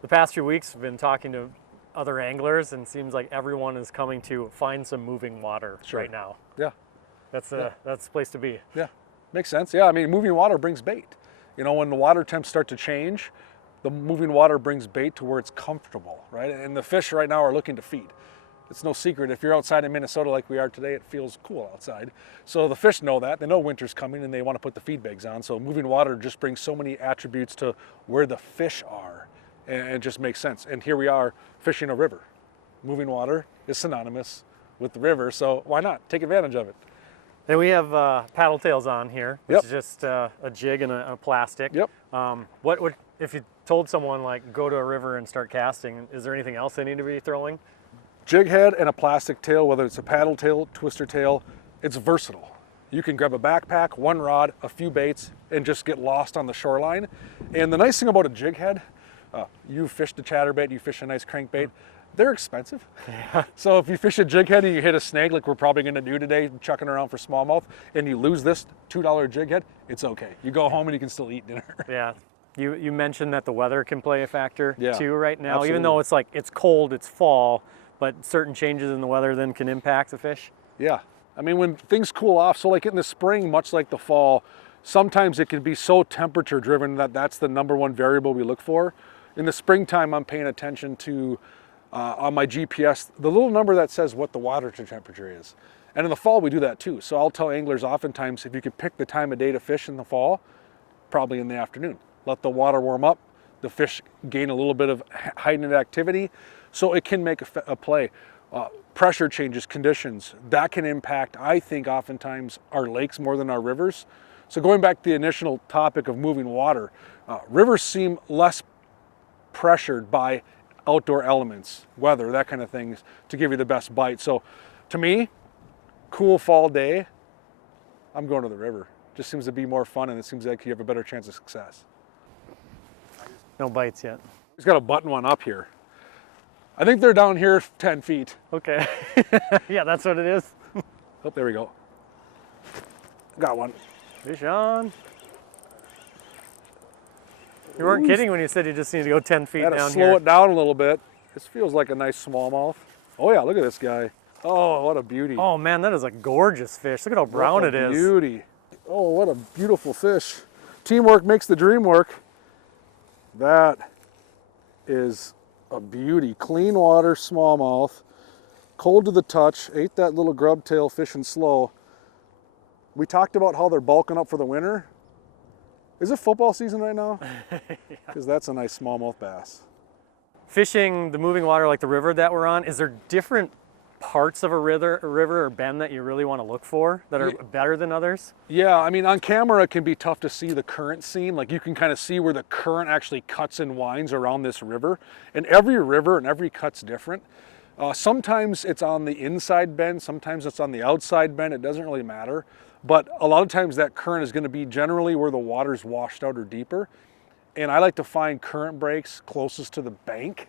The past few weeks, we've been talking to other anglers, and it seems like everyone is coming to find some moving water right now. Yeah. That's the place to be. Yeah, makes sense. Yeah, I mean, moving water brings bait. You know, when the water temps start to change, the moving water brings bait to where it's comfortable, right? And the fish right now are looking to feed. It's no secret. If you're outside in Minnesota like we are today, it feels cool outside. So the fish know that. They know winter's coming and they want to put the feed bags on. So moving water just brings so many attributes to where the fish are. And it just makes sense. And here we are fishing a river. Moving water is synonymous with the river, so why not? Take advantage of it. And we have paddle tails on here, which Yep. is just a jig and a plastic. Yep. What would, if you told someone like go to a river and start casting, is there anything else they need to be throwing? Jig head and a plastic tail, whether it's a paddle tail, twister tail, it's versatile. You can grab a backpack, one rod, a few baits, and just get lost on the shoreline. And the nice thing about a jig head, you fished a chatterbait, you fish a nice crankbait, they're expensive. Yeah. So if you fish a jig head and you hit a snag like we're probably gonna do today, chucking around for smallmouth, and you lose this $2 jig head, it's okay. You go home and you can still eat dinner. Yeah. You mentioned that the weather can play a factor too right now, absolutely. even though it's like it's cold, it's fall, but certain changes in the weather then can impact the fish. Yeah, I mean, when things cool off, so like in the spring, much like the fall, sometimes it can be so temperature driven that that's the #1 variable we look for. In the springtime, I'm paying attention to, on my GPS, the little number that says what the water temperature is. And in the fall, we do that too. So I'll tell anglers oftentimes, if you could pick the time of day to fish in the fall, probably in the afternoon. Let the water warm up, the fish gain a little bit of heightened activity, so it can make a play. Pressure changes, conditions, that can impact, I think, oftentimes our lakes more than our rivers. So going back to the initial topic of moving water, rivers seem less pressured by outdoor elements, weather, that kind of things, to give you the best bite. So to me, cool fall day, I'm going to the river. Just seems to be more fun, and it seems like you have a better chance of success. No bites yet. He's got a button one up here. I think they're down here 10 feet. Okay. Yeah, that's what it is. Oh, there we go. Got one. Fish on. You weren't kidding when you said you just need to go 10 feet Gotta down slow here. it down a little bit. This feels like a nice smallmouth. Oh yeah, look at this guy. Oh, what a beauty. Oh man, that is a gorgeous fish. Look at how brown it is. Beauty. Oh, what a beautiful fish. Teamwork makes the dream work. That is a beauty. Clean water smallmouth. Cold to the touch. Ate that little grub tail fishing slow. We talked about how they're bulking up for the winter. Is it football season right now? Because that's a nice smallmouth bass. Fishing the moving water like the river that we're on, is there different parts of a river or bend that you really want to look for that are better than others? Yeah, I mean, on camera it can be tough to see the current seam. Like you can kind of see where the current actually cuts and winds around this river. And every river and every cut's different. Sometimes it's on the inside bend, sometimes it's on the outside bend. It doesn't really matter. But a lot of times that current is going to be generally where the water's washed out or deeper. And I like to find current breaks closest to the bank,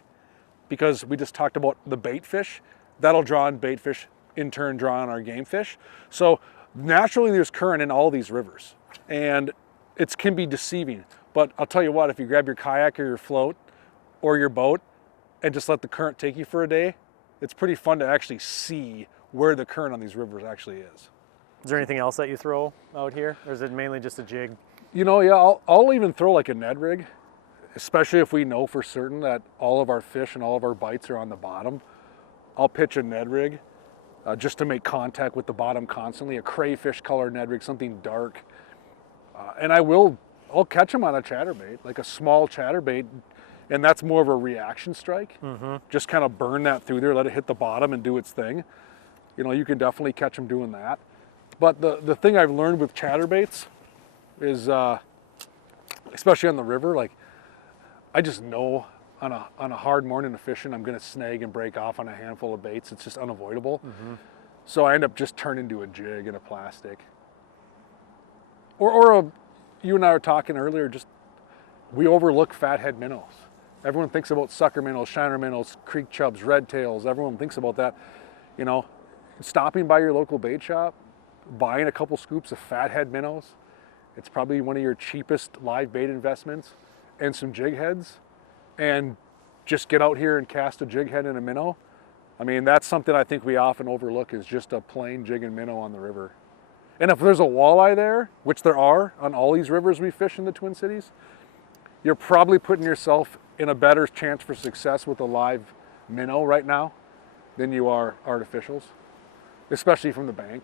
because we just talked about the bait fish. That'll draw on bait fish, in turn draw on our game fish. So naturally there's current in all these rivers, and it can be deceiving. But I'll tell you what, if you grab your kayak or your float or your boat and just let the current take you for a day, it's pretty fun to actually see where the current on these rivers actually is. Is there anything else that you throw out here, or is it mainly just a jig? You know, yeah, I'll even throw like a Ned rig, especially if we know for certain that all of our fish and all of our bites are on the bottom. I'll pitch a Ned rig just to make contact with the bottom constantly, a crayfish color Ned rig, something dark. And I'll catch them on a chatterbait, like a small chatterbait, and that's more of a reaction strike. Just kind of burn that through there, let it hit the bottom and do its thing. You know, you can definitely catch them doing that. But the thing I've learned with chatterbaits is, especially on the river, like I just know on a hard morning of fishing, I'm gonna snag and break off on a handful of baits. It's just unavoidable. So I end up just turning to a jig and a plastic. Or you and I were talking earlier, just we overlook fathead minnows. Everyone thinks about sucker minnows, shiner minnows, creek chubs, red tails. Everyone thinks about that. You know, stopping by your local bait shop, buying a couple scoops of fathead minnows, it's probably one of your cheapest live bait investments, and some jig heads, and just get out here and cast a jig head and a minnow. I mean, that's something I think we often overlook, is just a plain jig and minnow on the river. And if there's a walleye there, which there are on all these rivers we fish in the Twin Cities, you're probably putting yourself in a better chance for success with a live minnow right now than you are artificials, especially from the bank.